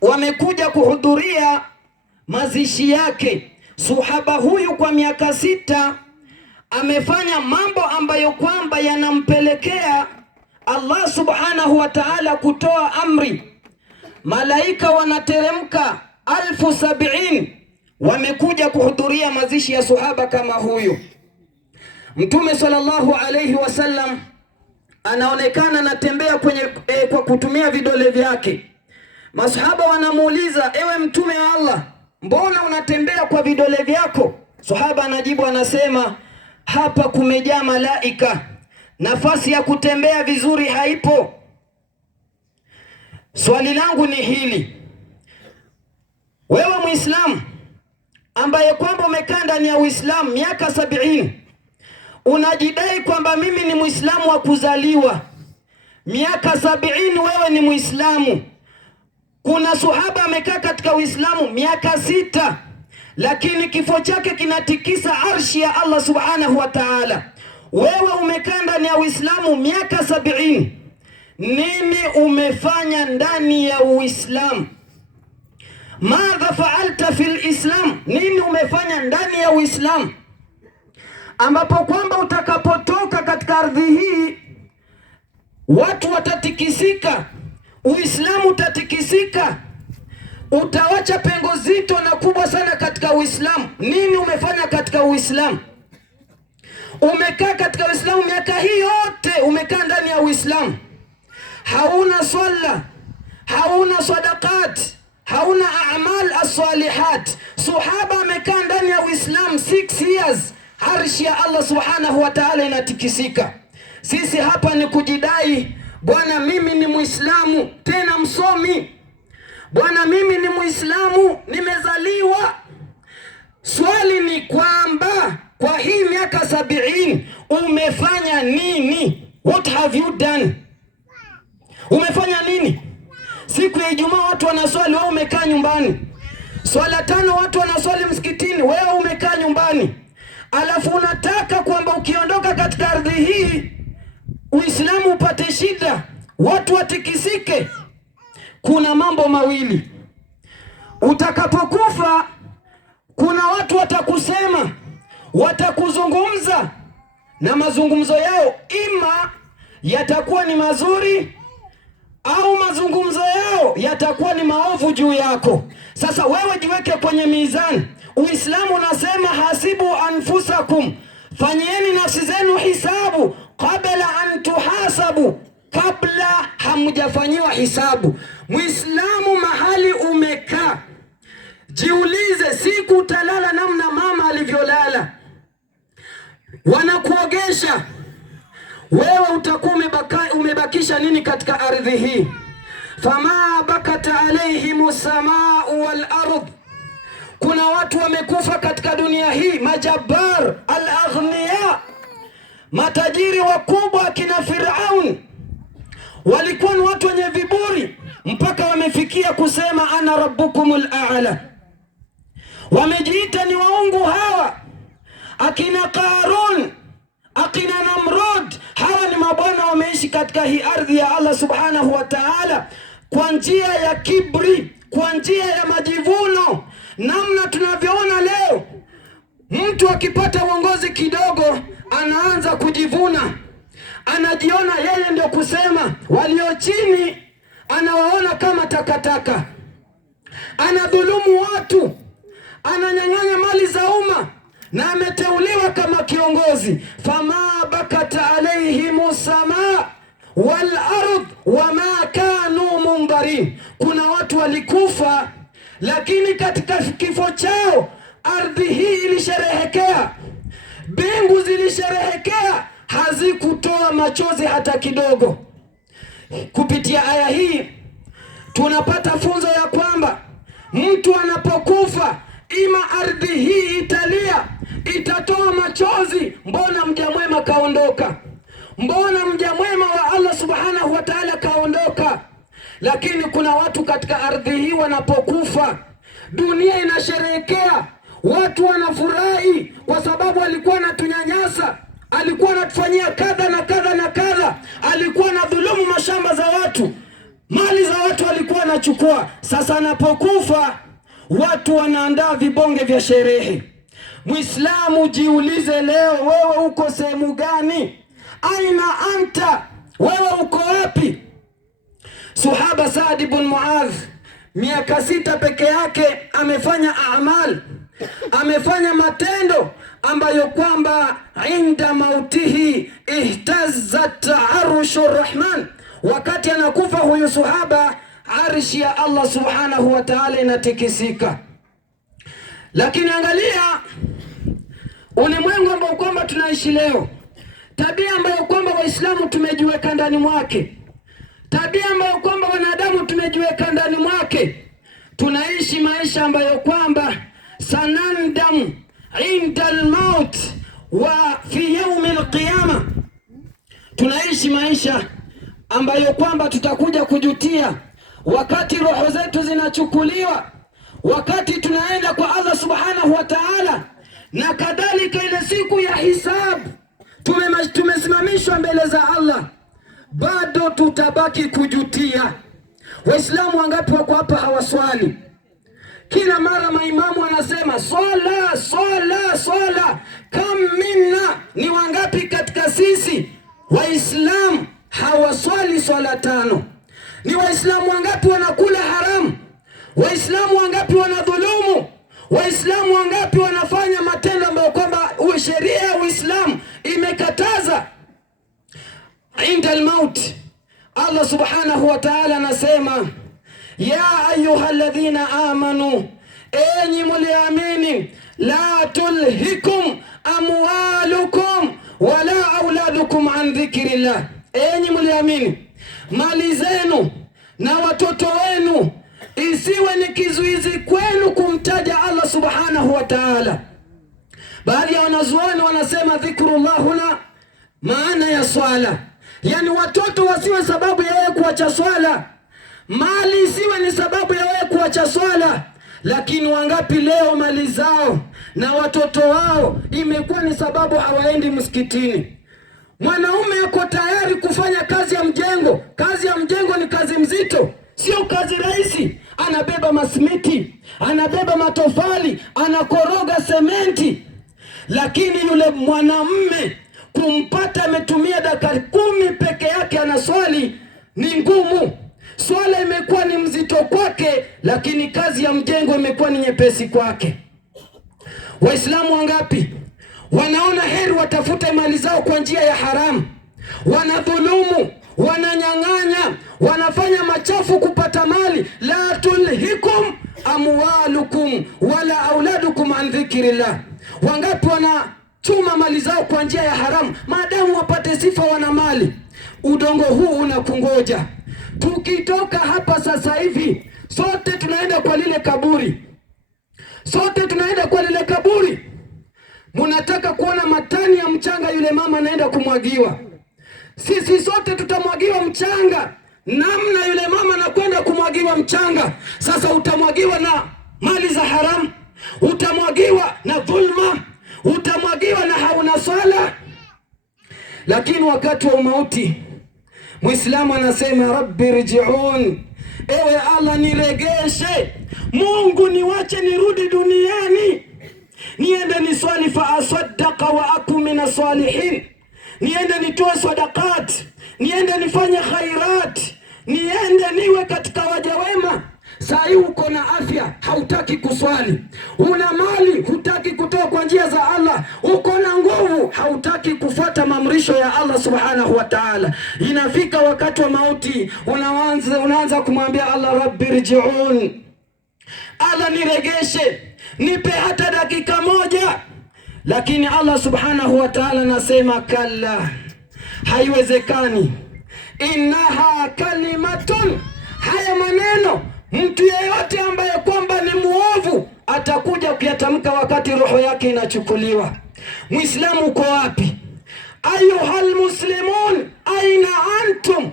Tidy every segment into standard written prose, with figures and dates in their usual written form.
wamekuja kuhudhuria mazishi yake. Sahaba huyu kwa miaka 6 amefanya mambo ambayo kwamba yanampelekea Allah subhanahu wa ta'ala kutoa amri, malaika wanateremka 1070 wamekuja kuhudhuria mazishi ya sahaba kama huyu. Mtume sallallahu alayhi wasallam anaonekana anatembea kwa kutumia vidole vyake. Masahaba wanamuuliza, ewe Mtume wa Allah, mbona unatembea kwa vidole vyako? Sahaba anajibu anasema, hapa kumejaa malaika, nafasi ya kutembea vizuri haipo. Swali langu ni hili, wewe Muislamu ambaye kwamba umekaa ndani ya Uislamu miaka 70, unajidai kwamba mimi ni Muislamu wa kuzaliwa, miaka 70 wewe ni Muislamu. Kuna sahaba amekaa katika Uislamu miaka 6, lakini kifo chake kinatikisa arshi ya Allah subhanahu wa ta'ala. Wewe umekaa ndani ya Uislamu miaka 70, nini umefanya ndani ya Uislamu? Madha fa'alta fil Islam, nini umefanya ndani ya Uislamu, ambapo kwamba utakapotoka katika ardhi hii watu watatikisika, Uislamu utatikisika, utawacha pengo zito na kubwa sana katika Uislamu. Nini umefanya katika Uislamu? Umekaa katika Uislamu miaka hii yote, umekaa ndani ya Uislamu, hauna swala, hauna sadaqat, hauna a'mal as-salihat. Sahaba amekaa ndani ya Uislamu 6 years, arshi ya Allah subhanahu wa ta'ala inatikisika. Sisi hapa ni kujidai, bwana mimi ni Muislamu tena msomi, bwana mimi ni Muislamu nimezaliwa. Swali ni kwamba kwa hii miaka 70 umefanya nini? What have you done? Umefanya nini? Siku ya Ijumaa watu wanaswali, wewe umekaa nyumbani. Swala 5 watu wanaswali msikitini, wewe umekaa nyumbani. Alafu unataka kwamba ukiondoka katika ardhi hii Uislamu upate shida, watu watikisike. Kuna mambo mawili, utakapokufa kuna watu watakusema, watakuzungumza, na mazungumzo yao ima yatakuwa ni mazuri au mazungumzo yao yatakuwa ni maovu juu yako. Sasa wewe jiweke kwenye mizani. Uislamu unasema hasibu anfusakum, fanyeni nafsi zenu hisabu kabla an tuhasabu, kabla hamjafanyiwa hisabu. Muislamu mahali umekaa, jiulize, siku utalala namna mama alivyolala, wanakuogesha wewe, utakuwa umebakisha nini katika ardhi hii? Fama bakata alayhimu samaa'u wal ardh. Kuna watu wamekufa katika dunia hii, majabar al-aghniya, matajiri wakubwa kina Firaun, walikuwa ni watu wenye viburi mpaka wamefikia kusema ana rabbukumul a'la. Wamejiita ni waungu hawa. Akina Qarun, akina Namrud, hawa ni mabwana wameishi katika hii ardhi ya Allah subhanahu wa ta'ala kwa njia ya kibri, kwa njia ya majivuno. Namna tunavyoona leo, mtu akipata uongozi kidogo anaanza kujivuna, anajiona yeye ndio kusema, walio chini anawaona kama takataka, anadhulumu watu, ananyang'anya mali za umma, na ameteuliwa kama kiongozi. Fama bakata alayhimu samaa wal ardh wama kanu mundharin. Kuna watu walikufa, lakini katika kifo chao ardhi hii ilisherehekea, mbingu zilisherehekea, hazikutoa machozi hata kidogo. Kupitia aya hii tunapata funzo ya kwamba mtu anapokufa, ima ardhi hii italia, itatoa machozi, mbona mja mwema kaondoka, mbona mja mwema wa Allah subhanahu wa ta'ala kaondoka. Lakini kuna watu katika ardhi hii wanapokufa, dunia inasherehekea, watu wanafurahi kwa sababu alikuwa anatunyanyasa, alikuwa anatufanyia kadha na kadha na kadha, alikuwa na dhulumu mashamba za watu. mali za watu walikuwa wanachukua. Sasa anapokufa watu wanaandaa vibonge vya sherehe. Muislamu, jiulize leo, wewe uko sehemu gani? Aina anta, wewe uko wapi? Sahaba Saad ibn Muadh miaka 6 peke yake amefanya amal, amefanya matendo ambayo kwamba inda mautihi ihtazzat arshu rahman. Wakati anakufa huyu sahaba, arshi ya Allah subhanahu wa ta'ala inatikisika. Lakini angalia ulimwengu ambao kwamba tunaishi leo, tabia ambayo kwamba Waislamu tumejiweka ndani mwake, tabia ambayo kwamba wanadamu tumejiweka ndani mwake. Tunaishi maisha ambayo kwamba sanandam inda almaut wa fi yaum alqiyama. Tunaishi maisha ambayo kwamba tutakuja kujutia wakati roho zetu zinachukuliwa, wakati tunaenda kwa Allah subhanahu wa ta'ala, na kadhalika ile siku ya hisabu tumesimamishwa mbele za Allah, bado tutabaki kujutia. Waislamu wangapi wako hapa hawaswali? Kila mara maimamu wanasema swala swala swala, kam minna, ni wangapi katika sisi Waislamu hawaswali swala 5? Ni Waislamu wangapi wanakula haramu? Waislamu wangapi wanadhulumu? Waislamu wangapi wanafanya matendo ambayo kwamba sheria ya Uislamu imekataza? Inda almaut Allah subhanahu wa ta'ala anasema, ya ayyuhalladhina amanu, enyi mliamini, la tulhikum amwalukum wala auladukum an dhikrillah. Enyi mliamini, mali zenu na watoto wenu isiwe ni kizuizi kwenu kumtaja Allah subhanahu wa ta'ala. Baadhi ya wanazuoni wanasema dhikrullah huna maana ya swala, yani watoto wasiwe sababu ya wewe kuacha swala, mali isiwe ni sababu ya wewe kuacha swala. Lakini wangapi leo mali zao na watoto wao imekuwa ni sababu hawaendi msikitini? Mwanaume yuko tayari kufanya kazi ya mjengo. Kazi ya mjengo ni kazi mzito, sio kazi rahisi. Anabeba masimiti, anabeba matofali, anakoroga sementi. Lakini yule mwanamume kumpata ametumia dakika 10 peke yake anaswali ni ngumu. Swala imekuwa ni mzito kwake, lakini kazi ya mjengo imekuwa ni nyepesi kwake. Waislamu wangapi wanaona heri watafute mali zao kwa njia ya haramu, wanadhulumu, wananyang'anya, wanafanya machafu kupata mali. La tulhikum amwalukum wala auladukum an dhikrillah. Wangapi wanachuma mali zao kwa njia ya haramu, maadamu wapate sifa wana mali. Udongo huu unakungoja. Tukitoka hapa sasa hivi sote tunaenda kwa lile kaburi, sote tunaenda kwa lile kaburi. Munataka kuona matani ya mchanga yule mama anaenda kumwagiwa. Sisi sote tutamwagiwa mchanga, namna yule mama anakwenda kumwagiwa mchanga. Sasa utamwagiwa na mali za haramu, utamwagiwa na dhulma, utamwagiwa na hauna swala. Lakini wakati wa mauti Muislamu anasema rabbi rji'un, ewe Allah niregeshe, Mungu niwache nirudi duniani, niende niswali fa asaddaqa wa akum min salihin, niende nitoe sadaqat, niende nifanye khairat, niende niwe katika waja wema. Saa uko na afya hautaki kuswali, una mali hutaki kutoa kwa njia za Allah, uko na nguvu hautaki kufuata maamrisho ya Allah subhanahu wa ta'ala. Inafika wakati wa mauti unaanza kumwambia Allah rabbi rji'un, Allah niregeshe, nipe hata dakika moja. Lakini Allah subhanahu wa ta'ala anasema kalla, haiwezekani. Innaha kalimatun, haya maneno mtu yeyote ambaye kwamba ni muovu atakuja kuyatamka wakati roho yake inachukuliwa. Muislamu uko wapi? Ayuhal muslimun aina antum,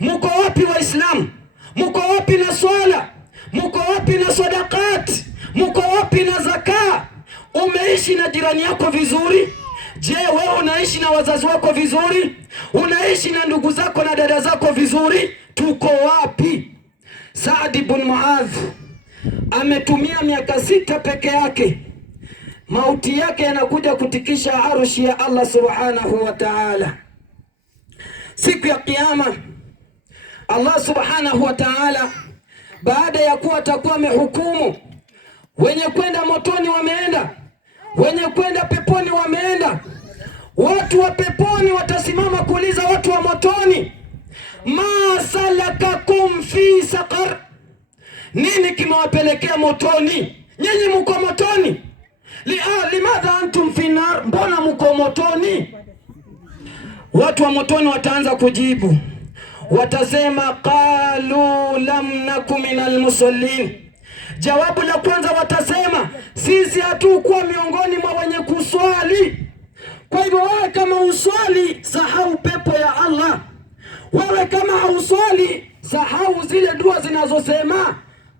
muko wapi Waislamu? Muko wapi na swala? Muko wapi na sadaqat? Muko wapi na zaka? Umeishi na jirani yako vizuri? Je, wewe unaishi na wazazi wako vizuri? Unaishi na ndugu zako na dada zako vizuri? tuko wapi? Saad ibn Muadh ametumia miaka 6 peke yake, mauti yake yanakuja kutikisha arshi ya Allah subhanahu wa ta'ala. Siku ya Kiyama Allah subhanahu wa ta'ala, baada ya kuwa atakuwa amehukumu, wenye kwenda motoni wameenda, wenye kwenda peponi wameenda. Watu wa peponi watasimama kuuliza watu wa motoni, ma salakakum fi saqar, nini kimewapelekea motoni? Nyinyi mko motoni. Limadha antum fi nar, mbona mko motoni? Watu wa motoni wataanza kujibu, watasema qalu lam naku minal musallin. Jawabu la kwanza watasema, sisi hatukuwa miongoni mwa wenye kuswali. Kwa hivyo wewe kama uswali, sahau pepo ya Allah. Wewe kama hauswali, sahau zile dua zinazosema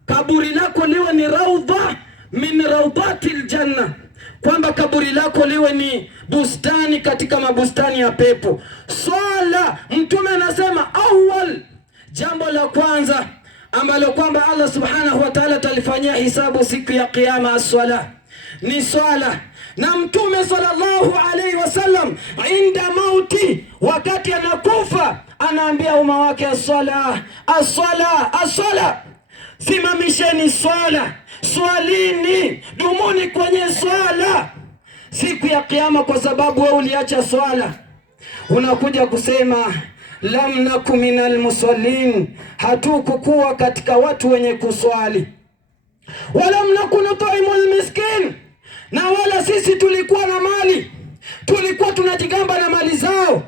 kaburi lako liwe ni raudha min raudhatil janna, kwamba kaburi lako liwe ni bustani katika mabustani ya pepo. Swala, Mtume anasema awal, jambo la kwanza ambalo kwamba Allah subhanahu wa ta'ala talifanyia hisabu siku ya Kiyama, as-swala, ni swala. Na Mtume sallallahu alayhi wasallam inda mauti, wakati anakufa, anaambia umma wake as-swala, as-swala, as-swala, simamisheni swala, swalini, dumuni kwenye swala siku ya Kiyama, kwa sababu wewe uliacha swala. Unakuja kusema lam naku minal musallin, hatukukuwa katika watu wenye kuswali. Walam naku nut'imul miskin, na wala sisi tulikuwa na mali, tulikuwa tunajigamba na mali zao.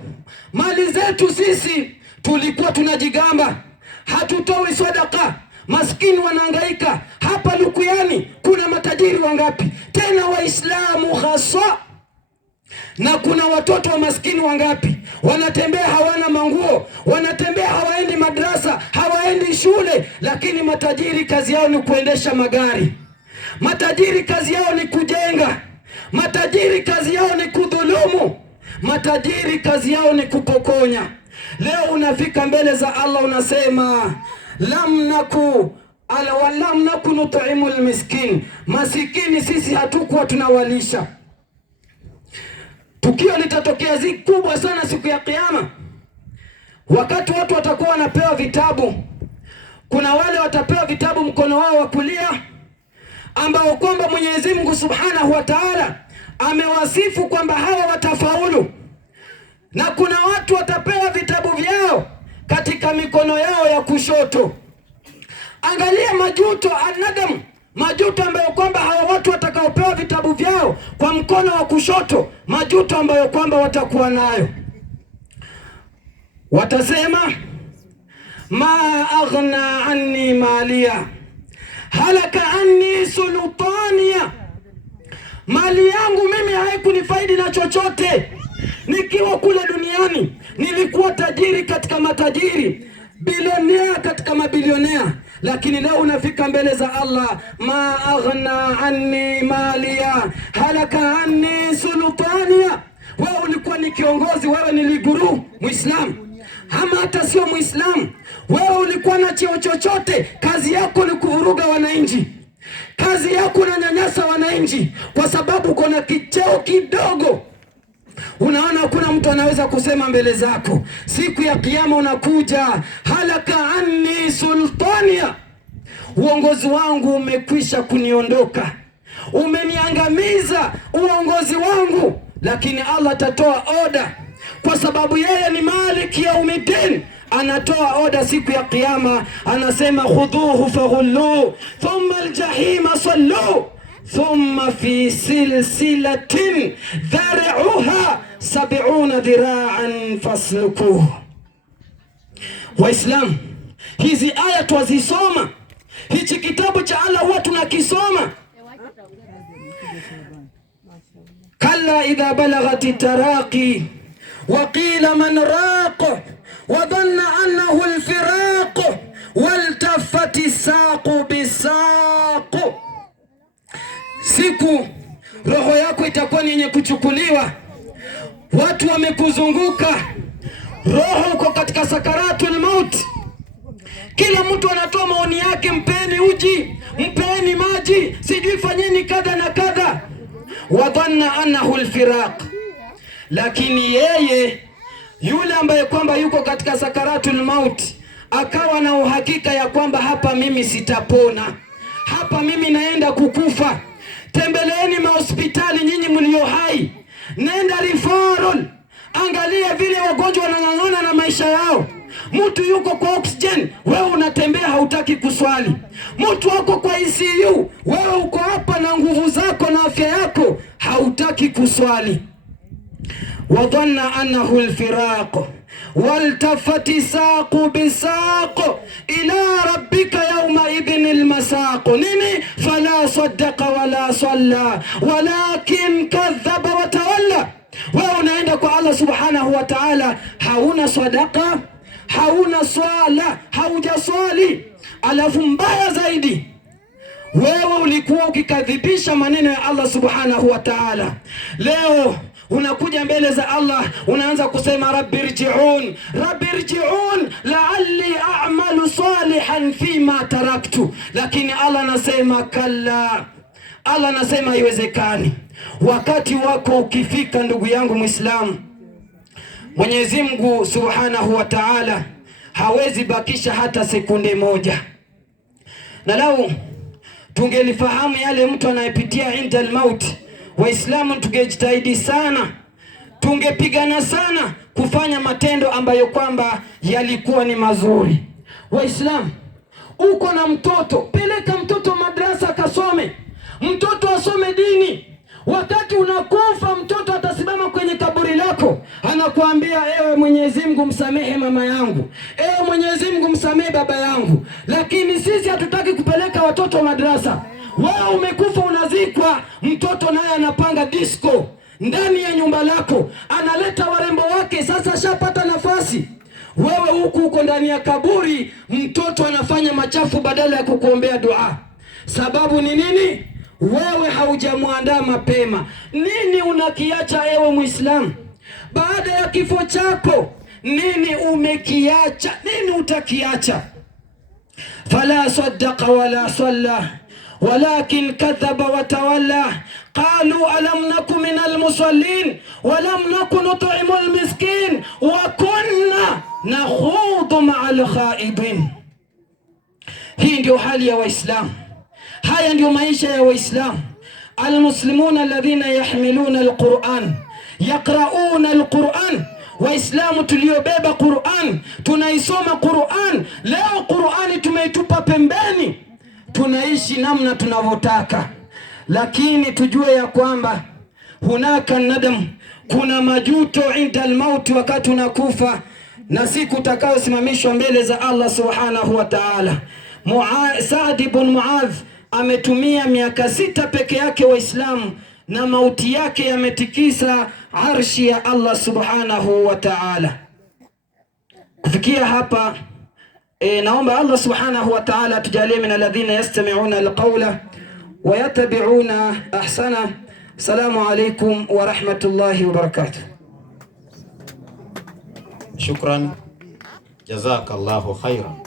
Mali zetu sisi tulikuwa tunajigamba, hatutoi sadaka. Maskini wanahangaika. Hapa Lukuyani kuna matajiri wangapi, tena Waislamu hasa, na kuna watoto wa maskini wangapi wanatembea hawana manguo, wanatembea hawaendi madrasa, hawaendi shule, lakini matajiri kazi yao ni kuendesha magari, matajiri kazi yao ni kujenga, matajiri kazi yao ni kudhulumu, matajiri kazi yao ni kupokonya. Leo unafika mbele za Allah unasema lam naku nut'imul miskin, masikini sisi hatukuwa tunawalisha. Tukio litatokea kubwa sana siku ya Kiyama, wakati watu watakuwa wanapewa vitabu. Kuna wale watapewa vitabu mkono wao wa kulia, ambao kwamba Mwenyezi Mungu Subhanahu wa Ta'ala amewasifu kwamba hawa watafaulu, na kuna watu watapewa vitabu vyao katika mikono yao ya kushoto. Angalia majuto, anadam, majuto ambayo kwamba hawa watu watakaopewa vitabu vyao kwa mkono wa kushoto, majuto ambayo kwamba watakuwa nayo. Watasema ma aghna anni maliya halaka anni sultaniya, mali yangu mimi haikunifaidi na chochote. Nikiwa kule duniani nilikuwa tajiri katika matajiri, bilionea katika mabilionea, lakini leo unafika mbele za Allah, ma aghna anni maliya halaka anni sultaniya. Wewe ulikuwa ni kiongozi, wewe ni liguru Muislamu ama hata sio Muislamu, wewe ulikuwa na cheo chochote, kazi yako ni kuvuruga wananchi, kazi yako unanyanyasa wananchi kwa sababu kuna kicheo kidogo. Unaona kuna mtu anaweza kusema mbele zako siku ya Kiyama, unakuja halaka anni sultania, uongozi wangu umekwisha kuniondoka, umeniangamiza uongozi wangu. Lakini Allah atatoa oda, kwa sababu yeye ni Maliki Yaumiddin, anatoa oda siku ya Kiyama, anasema khudhuhu faghullu thumma aljahima sallu thumma fi silsilatin dhar'uha 70 dhira'an faslukuhu. Waislamu, hizi aya twazisoma, hichi kitabu cha Allah huwa tunakisoma. Kalla idha balagati taraqi wa qila man raq wa dhanna annahu alfiraq waltafati saqu bisaq. Siku roho yako itakuwa ni yenye kuchukuliwa, watu wamekuzunguka, roho uko katika sakaratul maut, Kila mtu anatoa maoni yake, mpeni uji, mpeni maji, sijui fanyeni kadha na kadha. Wadhanna annahu alfiraq, lakini yeye yule ambaye kwamba yuko katika sakaratul maut akawa na uhakika ya kwamba hapa mimi sitapona, hapa mimi naenda kukufa. Tembeleeni mahospitali nyinyi mlio hai, nenda referral, angalia vile wagonjwa wanang'ang'ana na maisha yao. Mtu yuko kwa oxygen, wewe unatembea hautaki kuswali. Mtu wako kwa ICU, wewe uko hapa na nguvu zako na afya yako, hautaki kuswali. Wadhanna annahu alfiraq waltafati saqu bisaq ila rabbika yawma idhin almasaq. Nini? Fala saddaqa wala salla walakin kadhaba wa tawalla. Wewe unaenda kwa Allah subhanahu wa ta'ala, hauna sadaqa, hauna swala, haujaswali. Alafu mbaya zaidi, wewe ulikuwa ukikadhibisha maneno ya Allah subhanahu wa ta'ala. Leo unakuja mbele za Allah unaanza kusema rabbi rji'un, rabbi rji'un la'alli a'malu salihan fima taraktu. Lakini Allah anasema kalla, Allah anasema haiwezekani. Wakati wako ukifika, ndugu yangu Muislamu, Mwenyezi Mungu subhanahu wa ta'ala hawezi bakisha hata sekunde moja. Na lau tungelifahamu yale mtu anayepitia inda al-maut, Waislamu tungejitahidi sana, tungepigana sana kufanya matendo ambayo kwamba yalikuwa ni mazuri. Waislamu, uko na mtoto, peleka mtoto madrasa akasome, mtoto asome dini. Wakati unakufa, mtoto atasimama kwenye kaburi lako anakuambia, ewe Mwenyezi Mungu msamehe mama yangu, ewe Mwenyezi Mungu msamehe baba yangu. Lakini sisi hatutaki kupeleka watoto madrasa. Wewe umekufa, unazikwa, mtoto naye anapanga disco ndani ya nyumba lako, analeta warembo wake, sasa shapata nafasi. Wewe huku uko ndani ya kaburi, mtoto anafanya machafu badala ya kukuombea dua. Sababu ni nini? Wewe haujamuandaa mapema. Nini unakiacha ewe Muislamu? Baada ya kifo chako, nini umekiacha? Nini utakiacha? Fala saddaqa wala salla walakin kadhaba wa tawalla qalu alam nakum min almusallin walam nakun nut'imu almiskin wa kunna nakhudu ma'a alkhaidin. Hii ndio hali ya Waislamu. Haya ndio maisha ya Waislamu. Almuslimuna alladhina yahmiluna alquran yaqrauna alquran. Waislamu tuliobeba Qur'an, tunaisoma Qur'an. Leo Qur'ani tumeitupa pembeni, tunaishi namna tunavyotaka. Lakini tujue ya kwamba hunaka nadam, kuna majuto inda almaut, wakati unakufa na siku utakayosimamishwa mbele za Allah subhanahu wa ta'ala. Saad ibn Muadh ametumia miaka 6 peke yake Waislamu, na mauti yake yametikisa arshi ya Allah subhanahu wa ta'ala. Kufikia hapa naomba Allah subhanahu wa ta'ala tujalie min alladhina yastami'una alqawla wa yattabi'una ahsana. Assalamu alaykum wa rahmatullahi wa barakatuh. Shukran, jazakallahu khairan.